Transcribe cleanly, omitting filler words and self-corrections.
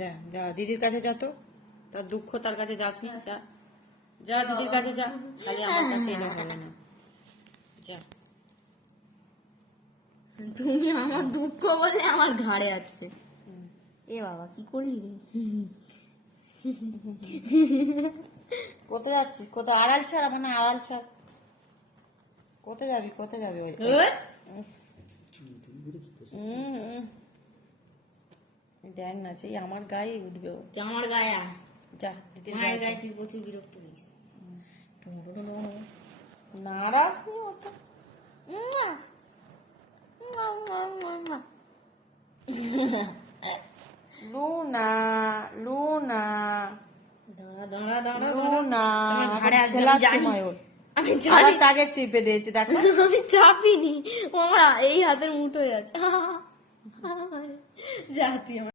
যা যা দিদির কাছে যা, তো তার দুঃখ তার কাছে যাস না, যা যা দিদির কাছে যা, খালি আমার কাছে এলে হবে না, যা। তুমি আমার দুঃখ বললে আমার ঘাড়ে যাচ্ছে। এ বাবা কি করলি রে? কোথায় যাচ্ছিস? কোথায়? আড়াল ছাড়, মানে আড়াল ছাড়। কোথায় যাবি? কোথায় যাবি? ওই দেখ না, সেই আমার গায়ে উঠবে ও। আমার গায়ে যা দিদির মায়ের গায়ে গায়ে তুই প্রচুর বিরক্ত হইস। নারাজ নেই ওটা। লুনা লুনা দাঁড়া দাঁড়া দাঁড়া লুনা, আমার ঘাড়ে আসবে, খেলার আমি জানি। সময় ওর আমি আবার জানি তাকে চেপে দিয়েছে, দেখো। আমি চাপিনি, ও আমার এই হাতের মুঠোয় আছে। যা তুই আমার